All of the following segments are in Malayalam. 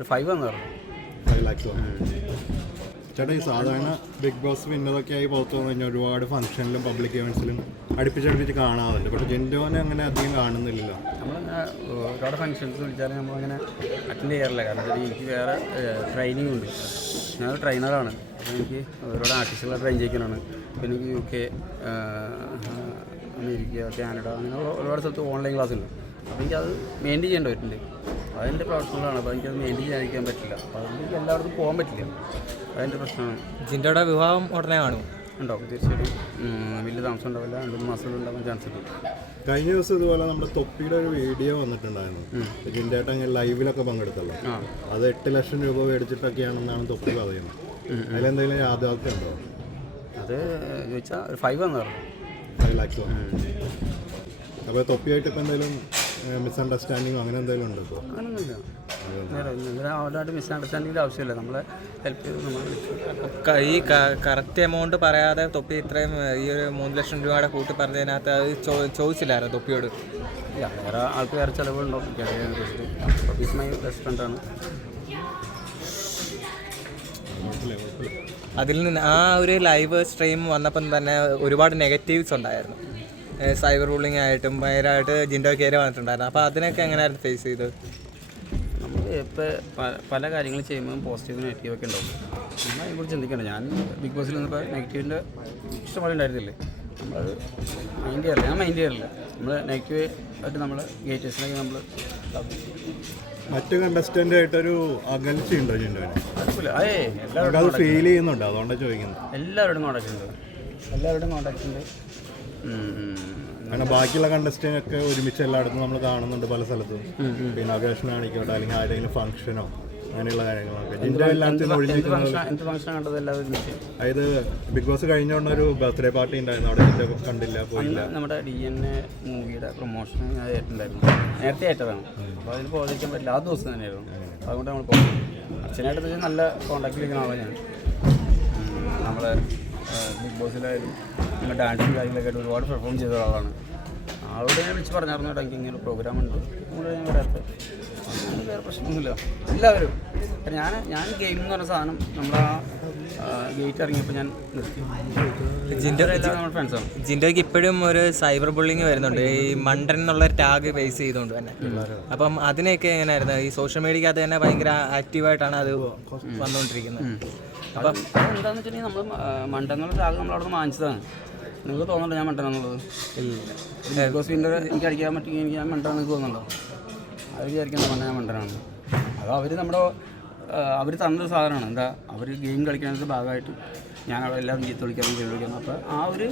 ഒരു ഫൈവ് എന്ന് പറഞ്ഞു. ഫൈവ് ലാക്സ് ചേട്ടാ ഈ സാധാരണ ബിഗ് ബോസ് വിന്നതൊക്കെ ആയി പുറത്തു വന്നു കഴിഞ്ഞാൽ ഒരുപാട് ഫംഗ്ഷനിലും പബ്ലിക് ഇവൻസിലും അടുപ്പിച്ചടുപ്പിച്ച് കാണാറുണ്ട്. പക്ഷെ ജിൻഡോനെ അങ്ങനെ അധികം കാണുന്നില്ലല്ലോ. നമ്മളങ്ങനെ ഒരുപാട് ഫംഗ്ഷൻസ് വിളിച്ചാലും നമ്മളങ്ങനെ അറ്റൻഡ് ചെയ്യാറില്ല. കാരണം എനിക്ക് വേറെ ട്രെയിനിങ് ഉണ്ട്. ഞാനൊരു ട്രെയിനറാണ് അപ്പോൾ എനിക്ക് ഒരുപാട് ആർട്ടിസ്റ്റുകളെ ട്രെയിൻ ചെയ്യിക്കാനാണ്. പിന്നെ എനിക്ക് യു കെ അമേരിക്ക കാനഡ അങ്ങനെ ഒരു- ഒരുപാട് സ്ഥലത്ത് ഓൺലൈൻ ക്ലാസ് ഉണ്ട്. അപ്പോൾ എനിക്കത് മെയിന്റെയിൻ ചെയ്യേണ്ടി വരുന്നുണ്ട് അതെന്റെ പ്രവർത്തനങ്ങളാണ് അപ്പോൾ എനിക്കത് മെയിന്റെയിൻ ചെയ്യാതിരിക്കാൻ പറ്റില്ല. അപ്പോൾ അതിലേക്ക് എല്ലായിടത്തും പോകാൻ പറ്റില്ല. അതിന്റെ പ്രശ്നമാണ്. ജിൻഡോയുടെ വിവാഹം ഉടനെ കാണും ഉണ്ടാവും തീർച്ചയായിട്ടും. വലിയ താമസം ഉണ്ടാവില്ല. രണ്ട് മൂന്ന് മാസം ഉണ്ടാകാൻ ചാൻസ് ഉണ്ട്. കഴിഞ്ഞ ദിവസം ഇതുപോലെ നമ്മുടെ തൊപ്പിയുടെ ഒരു വീഡിയോ വന്നിട്ടുണ്ടായിരുന്നു. ജിൻഡേട്ടൻ ലൈവിലൊക്കെ പങ്കെടുത്തല്ലോ. ആ. അത് എട്ട് ലക്ഷം രൂപ മേടിച്ചിട്ടൊക്കെയാണെന്നാണ് തൊപ്പി പറയുന്നത്. അതിലെന്തെങ്കിലും യാഥാർത്ഥ്യം ഉണ്ടോ? അത് ചോദിച്ചാൽ ഒരു ഫൈവ് എന്ന് പറഞ്ഞു. ഫൈവ് ലാക്സ് അപ്പോൾ തൊപ്പിയായിട്ട് ഇപ്പോൾ എന്തെങ്കിലും മിസ്അണ്ടർസ്റ്റാൻഡിങ്ങോ അങ്ങനെ എന്തെങ്കിലും ഉണ്ടോ ഇപ്പോൾ അങ്ങനൊന്നുമില്ല. നേരെ ഇങ്ങനെ അവരുമായിട്ട് മിസ്അണ്ടർസ്റ്റാൻഡിങ്ങിന്റെ ആവശ്യമില്ല. നമ്മളെ ഹെൽപ്പ് ചെയ്ത് നമ്മൾ ഈ കറക്റ്റ് എമൗണ്ട് പറയാതെ തൊപ്പി ഇത്രയും ഈ ഒരു മൂന്ന് ലക്ഷം രൂപയുടെ കൂട്ടി പറഞ്ഞതിനകത്ത് അത് ചോദിച്ചില്ലായിരുന്നു തൊപ്പിയോട്? ഇല്ല വേറെ ആൾക്ക് വേറെ ചിലവുണ്ടാവും ഓഫീസ് മൈ ബെസ്റ്റ് ഫ്രണ്ടാണ് അതിൽ നിന്ന് ആ ഒരു ലൈവ് സ്ട്രീം വന്നപ്പം തന്നെ ഒരുപാട് നെഗറ്റീവ്സ് ഉണ്ടായിരുന്നു. സൈബർ റൂളിംഗ് ആയിട്ടും ഭയങ്കരമായിട്ട് ജിൻഡോ കയറി വന്നിട്ടുണ്ടായിരുന്നു. അപ്പോൾ അതിനൊക്കെ എങ്ങനെയായിരുന്നു ഫേസ് ചെയ്തത്? നമ്മൾ ഇപ്പോൾ പല കാര്യങ്ങൾ ചെയ്യുമ്പോൾ പോസിറ്റീവ് നെഗറ്റീവ് ഒക്കെ ഉണ്ടാവും. നമ്മൾ അതിനെക്കുറിച്ച് ചിന്തിക്കണം. ഞാൻ ബിഗ് ബോസിൽ നിന്നിപ്പോൾ നെഗറ്റീവിന്റെ ഇഷ്ടംപോലെ ഉണ്ടായിരുന്നില്ലേ? നമ്മളത് മൈൻഡ് ചെയ്യാറില്ല. ഞാൻ മൈൻഡ് ചെയ്യാറില്ല. നമ്മൾ നെഗറ്റീവ് ആയിട്ട് നമ്മൾ ഗേറ്റേഴ്സിനൊക്കെ നമ്മൾ മറ്റു കണ്ടസ്റ്റന്റ് ആയിട്ടൊരു അകൽച്ചയുണ്ടോ ജിൻഡോന്? അതേ എല്ലാവരും ഫീൽ ചെയ്യുന്നുണ്ട്. അതുകൊണ്ടാണ് ചോദിക്കുന്നത്. എല്ലാവരോടും കോൺടാക്ട് ഉണ്ട്. എല്ലാവരോടും കോൺടാക്ട് ഉണ്ട്. ഉം. ബാക്കിയുള്ള കണ്ടസ്റ്റന്റ് ഒക്കെ ഒരുമിച്ച് എല്ലായിടത്തും നമ്മൾ കാണുന്നുണ്ട് പല സ്ഥലത്തും. പിന്നെ അകേഷനാണിക്കോട്ടെ അല്ലെങ്കിൽ ആരെങ്കിലും ഫംഗ്ഷനോ അങ്ങനെയുള്ള കാര്യങ്ങളൊക്കെ. എല്ലാത്തിനും ഒരുമിച്ച്? അതായത് ബിഗ് ബോസ് കഴിഞ്ഞോണ്ട് ഒരു ബർത്ത്ഡേ പാർട്ടി ഉണ്ടായിരുന്നു അവിടെ ഇതിന്റെ കണ്ടില്ല പോയില്ല. നമ്മുടെ ഡി എൻ എ മൂവിയുടെ പ്രൊമോഷൻ നേരത്തെ ഏറ്റതാണ് അപ്പോൾ അതിന് പോകാതിരിക്കാൻ പറ്റില്ല. ആ ദിവസം തന്നെയായിരുന്നു. അതുകൊണ്ട് നമ്മൾ പോകും അച്ഛനായിട്ട് നല്ല കോണ്ടാക്റ്റിലിരിക്കുന്ന ആളാണ് ഞാൻ. നമ്മുടെ നമ്മളെ ബിഗ് ബോസിലായാലും നമ്മൾ ഡാൻസും കാര്യങ്ങളൊക്കെ ആയിട്ട് ഒരുപാട് പെർഫോം ചെയ്ത ഒരാളാണ്. ആളോട് ഞാൻ വിളിച്ച് പറഞ്ഞായിരുന്നു കേട്ടോ എനിക്ക് ഇങ്ങനെ ഒരു പ്രോഗ്രാം ഉണ്ട്. നമ്മൾ ഞാൻ വരാത്തത് അങ്ങനെ വേറെ പ്രശ്നമൊന്നുമില്ല. എല്ലാവരും. അപ്പം ഞാൻ ഞാൻ ഗെയിം എന്ന് പറഞ്ഞ സാധനം നമ്മൾ ആ ഗേറ്റ് ഇറങ്ങിയപ്പോൾ ഞാൻ നിർത്തി. ജിൻഡോയ്ക്ക് ഇപ്പോഴും ഒരു സൈബർ ബുള്ളിങ് വരുന്നുണ്ട്. ഈ മണ്ടൻ എന്നുള്ള ടാഗ് ബേസ് ചെയ്തുകൊണ്ട് തന്നെ. അപ്പം അതിനെയൊക്കെ എങ്ങനെയായിരുന്നു? ഈ സോഷ്യൽ മീഡിയക്കകത്ത് തന്നെ ഭയങ്കര ആക്റ്റീവായിട്ടാണ് അത് വന്നുകൊണ്ടിരിക്കുന്നത് അപ്പം എന്താണെന്ന് വെച്ചിട്ടുണ്ടെങ്കിൽ നമ്മൾ മണ്ടങ്ങളുടെ രാഗം നമ്മൾ അവിടെ നിന്ന് വാങ്ങിച്ചതാണ്. നിങ്ങൾക്ക് തോന്നുന്നുണ്ടോ ഞാൻ ബോസ് വിന്നർ എനിക്ക് അടിക്കാൻ പറ്റുമെങ്കിൽ എനിക്ക് ഞാൻ മണ്ടാന്ന് നിങ്ങൾക്ക് തോന്നുന്നുണ്ടോ? അവർ വിചാരിക്കുന്ന പറഞ്ഞാൽ ഞാൻ മണ്ടനാണ്. അത് അവർ നമ്മുടെ അവർ തന്നൊരു സാധനമാണ്. എന്താ അവർ ഗെയിം കളിക്കുന്നതിന്റെ ഭാഗമായിട്ട് ഞാൻ അവിടെ എല്ലാം ചീത്ത വിളിക്കാനും ഗെയിം വിളിക്കാനും അപ്പോൾ ആ ഒരു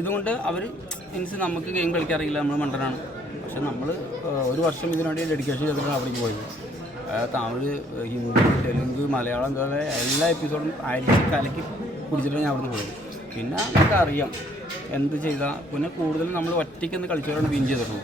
ഇതുകൊണ്ട് അവർ മീൻസ് നമുക്ക് ഗെയിം കളിക്കാറില്ല നമ്മൾ മണ്ടനാണ്. പക്ഷെ നമ്മൾ ഒരു വർഷം ഇതിനുവേണ്ടി ഡെഡിക്കേഷൻ ചെയ്തിട്ടാണ് അവിടേക്ക് പോയത്. തമിഴ് ഹിന്ദി തെലുങ്ക് മലയാളം പോലെ എല്ലാ എപ്പിസോഡും അരിച്ച് കലക്കി കുടിച്ചിട്ടാണ് ഞാൻ അവിടുന്ന് പോയത്. പിന്നെ നമുക്കറിയാം എന്ത് ചെയ്താൽ പിന്നെ കൂടുതലും നമ്മൾ ഒറ്റയ്ക്ക് ഒന്ന് കളിച്ചവരാണ് വിൻ ചെയ്തിട്ടുള്ളൂ